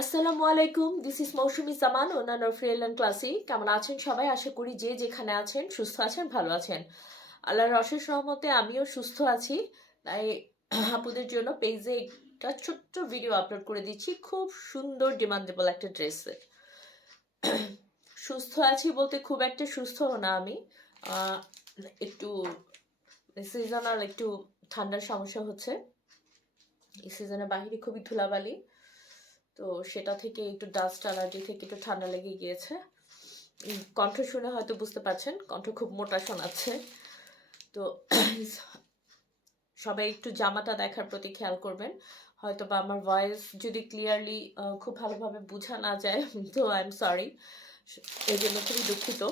আসসালামু আলাইকুম, this is মৌসুমি জামান, অন্যান্য ফ্রিল্যান্ড ক্লাসে কেমন আছেন সবাই? আশা করি যে যেখানে আছেন সুস্থ আছেন, ভালো আছেন। আল্লাহর অশেষ রহমতে আমিও সুস্থ আছি। তাই আপুদের জন্য পেজে একটা ছোট্ট ভিডিও আপলোড করে দিচ্ছি, খুব সুন্দর ডিমান্ডেবল একটা ড্রেসের। সুস্থ আছি বলতে খুব একটা সুস্থ না আমি, একটু সিজনাল একটু ঠান্ডার সমস্যা হচ্ছে। এই সিজনে বাহিরে খুবই ধুলাবালি, তো সেটা থেকে একটু ডাস্ট অ্যালার্জি থেকে একটু ঠান্ডা লেগে গিয়েছে। কণ্ঠ শুনে হয়তো বুঝতে পারছেন কণ্ঠ খুব মোটা শোনাচ্ছে। তো সবাই একটু জামাটা দেখার প্রতি খেয়াল করবেন। হয়তো বা আমার ভয়েস যদি ক্লিয়ারলি খুব ভালোভাবে বোঝা না যায় তো আই এম সরি, এই জন্য খুবই দুঃখিত।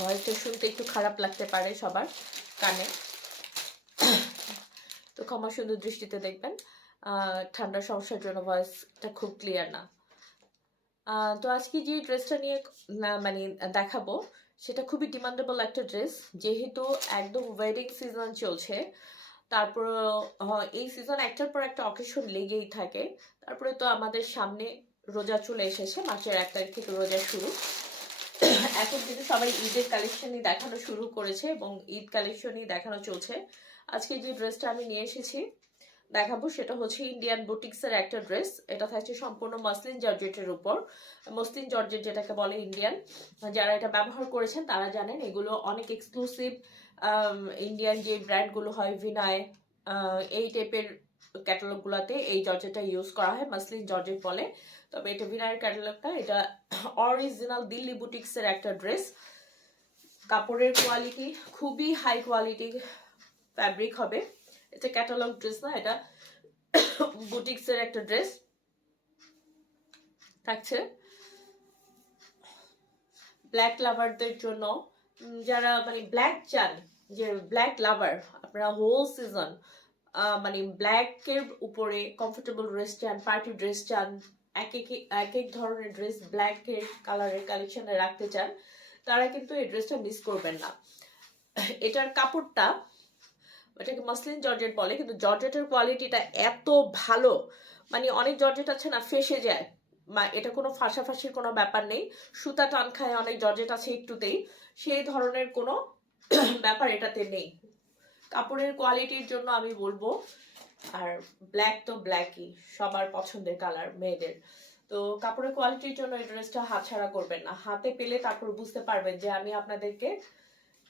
ভয়েসটা শুনতে একটু খারাপ লাগতে পারে সবার কানে, তো ক্ষমা সুন্দর দৃষ্টিতে দেখবেন। ঠান্ডার সমস্যার জন্য ভয়েসটা খুব ক্লিয়ার না। তো আজকে যে ড্রেসটা নিয়ে মানে দেখাবো সেটা খুবই ডিমান্ডেবল একটা ড্রেস, যেহেতু একদম ওয়েডিং সিজন চলছে। তারপর এই সিজন একটার পর একটা অকেশন লেগেই থাকে। তারপরে তো আমাদের সামনে রোজা চলে এসেছে, মাসের 1 তারিখ থেকে রোজা শুরু। এখন কিন্তু সবাই ঈদের কালেকশনই দেখানো শুরু করেছে এবং ঈদ কালেকশনই দেখানো চলছে। আজকে যে ড্রেসটা আমি নিয়ে এসেছি দেখাবো সেটা হচ্ছে ইন্ডিয়ান বুটিক্সের একটা ড্রেস। এটা থাকছে সম্পূর্ণ মসলিন জর্জেটের উপর। মসলিন জর্জেট যেটাকে বলে ইন্ডিয়ান, যারা এটা ব্যবহার করেছেন তারা জানেন এগুলো অনেক এক্সক্লুসিভ। ইন্ডিয়ান যে ব্র্যান্ডগুলো হয় ভিনায়, এই টাইপের ক্যাটালগুলোতে এই জর্জেটটা ইউজ করা হয়, মসলিন জর্জেট বলে। তবে এটা ভিনায়ের ক্যাটালগটা, এটা অরিজিনাল দিল্লি বুটিক্সের একটা ড্রেস। কাপড়ের কোয়ালিটি খুবই হাই কোয়ালিটি ফ্যাব্রিক হবে। এটা ক্যাটালগ ড্রেস না, এটা বুটিক্সের একটা ড্রেস থাকছে ব্ল্যাক লাভারদের জন্য। যারা মানে ব্ল্যাক চান, যে ব্ল্যাক লাভার, আপনারা হোল সিজন মানে ব্ল্যাকের উপরে কমফোর্টেবল ড্রেস চান, পার্টি ড্রেস চান, এক এক ধরনের ড্রেস ব্ল্যাকের কালারের কালেকশনে রাখতে চান, তারা কিন্তু এই ড্রেসটা মিস করবেন না। এটার কাপড়টা, এটাকে মসলিন জর্জেট বলে, কিন্তু জর্জেটের কোয়ালিটিটা এত ভালো, মানে অনেক জর্জেট আছে না ফেসে যায়, এটা কোনো ফাঁসাফাঁসির কোনো ব্যাপার নেই, সুতা টান খায় অনেক জর্জেট আছে একটুতেই, সেই ধরনের কোনো ব্যাপার এটাতে নেই। কাপড়ের কোয়ালিটির জন্য আমি বলবো, আর ব্ল্যাক তো ব্ল্যাকই সবার পছন্দের কালার মেয়েদের, তো কাপড়ের কোয়ালিটির জন্য এই ড্রেসটা হাতছাড়া করবেন না। হাতে পেলে তারপর বুঝতে পারবেন যে আমি আপনাদেরকে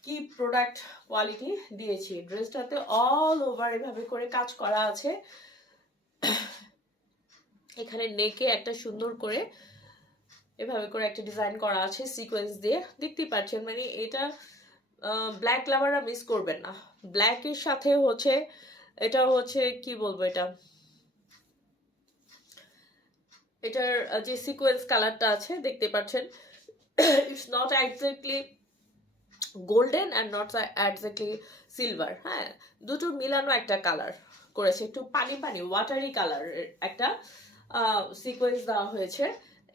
কি প্রোডাক্ট কোয়ালিটি দিয়েছি। ড্রেসটাতে অল ওভার এভাবে করে কাজ করা আছে। এখানে নেকে একটা সুন্দর করে এভাবে করে একটা ডিজাইন করা আছে সিকোয়েন্স দিয়ে, দেখতেই পাচ্ছেন। মানে এটা ব্ল্যাক লাভাররা মিস করবেন না। ব্ল্যাকের সাথে হচ্ছে এটা হচ্ছে কি বলবো, এটার যে সিকোয়েন্স কালারটা আছে দেখতে পাচ্ছেন, it's not exactly golden and not exactly silver, হ্যাঁ, দুটো মিলানো একটা কালার করেছে, একটু পানি পানি ওয়াটারি কালারের একটা সিকোয়েন্স দেওয়া হয়েছে।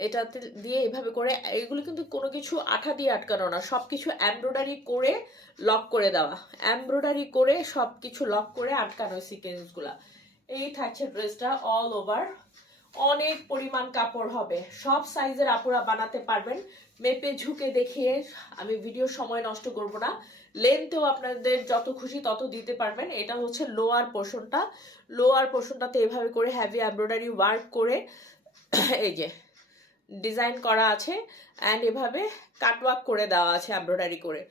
এটাতে দিয়ে এভাবে করে, এগুলো কিন্তু কোনো কিছু আঠা দিয়ে আটকানো না, সবকিছু এমব্রয়ডারি করে লক করে দেওয়া, এমব্রয়ডারি করে সবকিছু লক করে আটকানো সিকোয়েন্সগুলা। এই থাকছে ড্রেসটা অল ওভার। অনেক পরিমাণ কাপড় হবে, সব সাইজের আপুরা বানাতে পারবেন। মেপে ঝুঁকে দেখিয়ে আমি ভিডিও সময় নষ্ট করব না, লেন্থেও আপনাদের যত খুশি তত দিতে পারবেন। এটা হচ্ছে লোয়ার পোর্শনটা, লোয়ার পোর্শনটাতে এভাবে করে হ্যাভি এমব্রয়ডারি ওয়ার্ক করে এই যে ডিজাইন করা আছে, অ্যান্ড এভাবে কাটওয়ার্ক করে দেওয়া আছে এমব্রয়ডারি করে।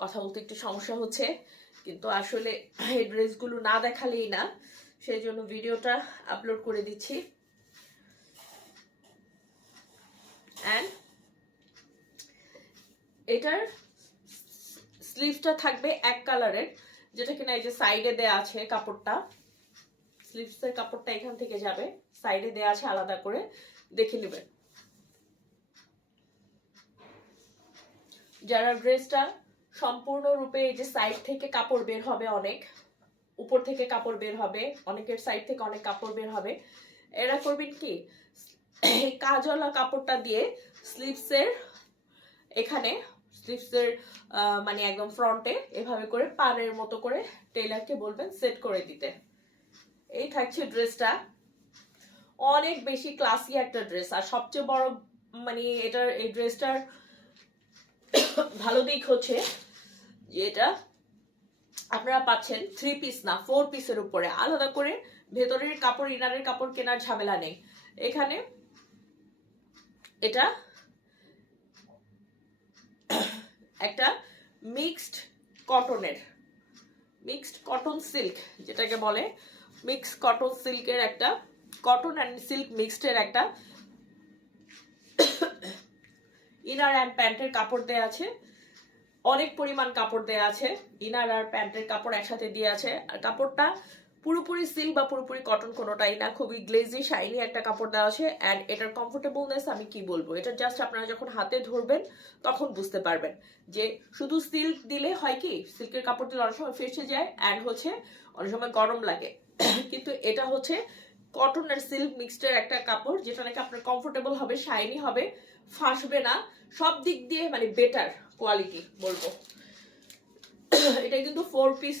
কথা বলতে একটু সমস্যা হচ্ছে, কিন্তু আসলে এই ড্রেসগুলো না দেখালেই না, সেই জন্য ভিডিওটা আপলোড করে দিচ্ছি। অ্যান্ড এটার স্লিভসটা থাকবে এক কালারের, যেটা কিনা এই যে সাইডে দেয়া আছে কাপড়টা, স্লিভসের কাপড়টা এখান থেকে যাবে, সাইডে দেয়া আছে আলাদা করে, দেখে নেবেন। যারা ড্রেসটা সম্পূর্ণরূপে এই যে সাইড থেকে কাপড় বের হবে, অনেক উপর থেকে কাপড় বের হবে, অনেকের সাইড থেকে অনেক কাপড় বের হবে, এরা করবেন কি, এই কাজওয়ালা কাপড়টা দিয়ে স্লিভসের এখানে, স্লিভসের মানে একদম ফ্রন্টে এভাবে করে পাড়ের মতো করে টেইলারকে বলবেন সেট করে দিতে। এই থাকছে ড্রেসটা, অনেক বেশি ক্লাসি একটা ড্রেস। আর সবচেয়ে বড় মানে এটার এই ড্রেসটার ভালো দিক হচ্ছে যে এটা আপনারা পাচ্ছেন 3 পিস না 4 পিসের উপরে, আলাদা করে ভেতরের কাপড় ইনারের কাপড় কেনার ঝামেলা নেই। এখানে এটা একটা মিক্সড কটনের, মিক্সড কটন সিল্ক যেটাকে বলে, মিক্সড কটন সিল্কের একটা, কটন অ্যান্ড সিল্ক মিক্সডের একটা ইনার অ্যান্ড প্যান্টের কাপড় দেয়া আছে। অনেক পরিমাণ কাপড় দেয়া আছে, ইনার আর প্যান্টের কাপড় একসাথে দিয়ে আছে। আর কাপড়টা পুরোপুরি সিল্ক বা পুরোপুরি কটন কোনোটাই না, খুবই গ্লেজি শাইনি একটা কাপড় দেওয়া আছে। অ্যান্ড এটার কমফোর্টেবলনেস আমি কি বলবো, এটা জাস্ট আপনারা যখন হাতে ধরবেন তখন বুঝতে পারবেন যে শুধু সিল্ক দিলে হয় কি, সিল্কের কাপড় দিলে অনেক সময় ফেসে যায় অ্যান্ড হচ্ছে অনেক সময় গরম লাগে, কিন্তু এটা হচ্ছে কটন আর সিল্ক মিক্সডের একটা কাপড় যেটা নাকি আপনার কমফোর্টেবল হবে, শাইনি হবে, ফাঁসবে না, সব দিক দিয়ে মানে বেটার কোয়ালিটি বলবো। এটা কিন্তু 4 পিস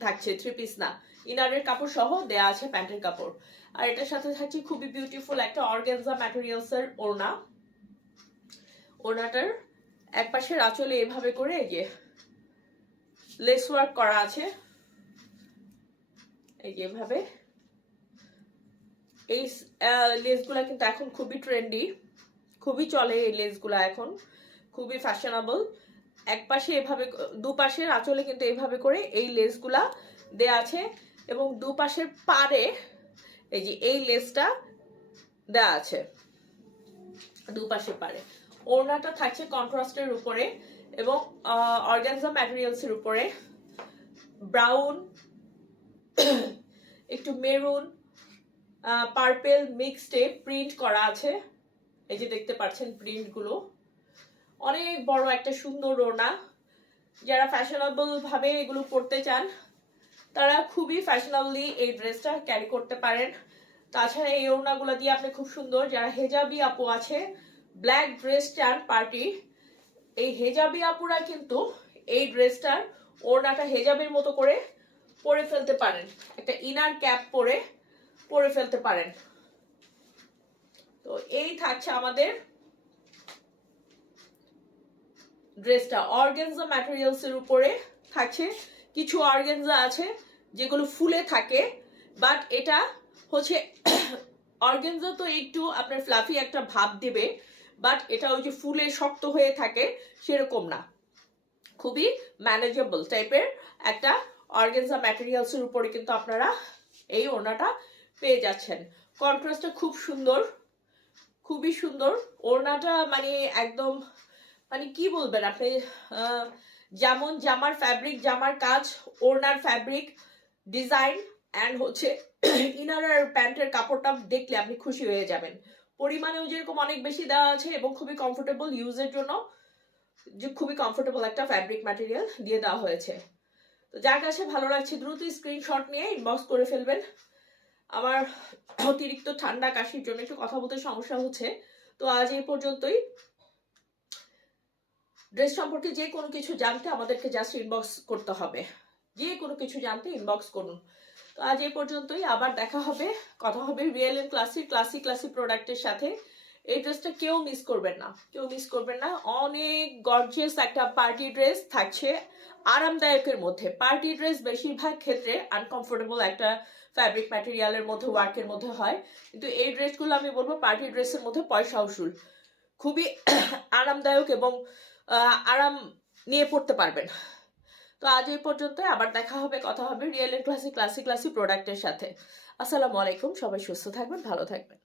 থাকছে, 3 পিস না, ইনারের কাপড় সহ দেয়া আছে প্যান্টের কাপড়। আর এটার সাথে থাকছে খুবই বিউটিফুল একটা অর্গানজা ম্যাটেরিয়ালস এর ওড়না। ওড়নাটার এক পাশের আঁচলে এভাবে করে এই যে লেস ওয়ার্ক করা আছে, এই যে এভাবে। এই লেসগুলা কিন্তু এখন খুবই ট্রেন্ডি, খুবই চলে এই লেসগুলা এখন, খুবই ফ্যাশনেবল। এক পাশে এভাবে, দুপাশের আঁচলে কিন্তু এইভাবে করে এই লেসগুলা দেয়া আছে এবং দুপাশের পারে এই যে এই লেসটা দেয়া আছে দুপাশে পারে। ওড়নাটা থাকছে কন্ট্রাস্টের উপরে এবং অর্গানজা ম্যাটেরিয়ালস এর উপরে, ব্রাউন, একটু মেরুন, পার্পেল মিক্সডে প্রিন্ট করা আছে। এই যে দেখতে পাচ্ছেন প্রিন্ট গুলো, অনেক বড় একটা সুন্দর ওড়না। যারা ফ্যাশনেবল ভাবে এগুলো পরতে চান তারা খুবই ফ্যাশনেবলি এই ড্রেসটা ক্যারি করতে পারেন। তাছাড়া এই ওড়নাগুলো দিয়ে আপনি খুব সুন্দর, যারা হেজাবি আপু আছে, ব্ল্যাক ড্রেস চান পার্টি, এই হেজাবি আপুরা কিন্তু এই ড্রেসটার ওড়নাটা হেজাবের মতো করে পরে ফেলতে পারেন, একটা ইনার ক্যাপ পরে ফেলতে পারেন। তো এই থাকছে আমাদের ড্রেসটা, অর্গানজা ম্যাটেরিয়ালস এর উপরে থাকছে। কিছু অর্গানজা আছে যেগুলো ফুলে থাকে, বাট এটা হচ্ছে অর্গানজা তো একটু আপনার ফ্লাফি একটা ভাব দিবে, বাট এটা ওই যে ফুলে শক্ত হয়ে থাকে সেরকম না, খুবই ম্যানেজেবল টাইপের একটা অর্গানজা ম্যাটেরিয়ালস এর উপরে কিন্তু আপনারা এই ওড়নাটা পেয়ে যাচ্ছেন। কন্ট্রাস্টটা খুব সুন্দর, খুবই সুন্দর ওড়নাটা, মানে একদম মানে কি বলবেন আপনি, যেমন জামার ফ্যাব্রিক, জামার কাজ, ওড়নার ফ্যাব্রিক ডিজাইন অ্যান্ড হচ্ছে ইনার আর প্যান্টের কাপড়টা দেখলে আপনি খুশি হয়ে যাবেন। পরিমাণেও যেরকম অনেক বেশি দেওয়া আছে এবং খুবই কমফোর্টেবল ইউজের জন্য, যে খুবই কমফোর্টেবল একটা ফ্যাব্রিক ম্যাটেরিয়াল দিয়ে দেওয়া হয়েছে। তো যার কাছে ভালো লাগছে দ্রুত স্ক্রিনশট নিয়ে ইনবক্স করে ফেলবেন। আমার অতিরিক্ত ঠান্ডা কাশির জন্য একটু কথা বলতে সমস্যা হচ্ছে। তো আজ এই পর্যন্তই। ড্রেস সম্পর্কে যে কোনো কিছু জানতে আমাদেরকে জাস্ট ইনবক্স করতে হবে, যে কোনো কিছু জানতে ইনবক্স করুন। তো আজ এই পর্যন্তই, আবার দেখা হবে, কথা হবে রিয়েল এন্ড ক্লাসি প্রোডাক্টের সাথে। এই ড্রেসটা কেউ মিস করবেন না, কেউ মিস করবেন না। অনেক গর্জিয়াস একটা পার্টি ড্রেস থাকছে, আরামদায়কের মধ্যে। পার্টি ড্রেস বেশিরভাগ ক্ষেত্রে আনকমফোর্টেবল একটা ফ্যাব্রিক ম্যাটেরিয়ালের মধ্যে, ওয়ার্কের মধ্যে হয়, কিন্তু এই ড্রেসগুলো আমি বলবো পার্টি ড্রেসের মধ্যে পয়সা উসুল, খুবই আরামদায়ক এবং আরাম নিয়ে পড়তে পারবেন। তো আজ এই পর্যন্ত, আবার দেখা হবে, কথা হবে রিয়েল এন্ড ক্লাসি প্রোডাক্টের সাথে। আসসালামু আলাইকুম, সবাই সুস্থ থাকবেন, ভালো থাকবেন।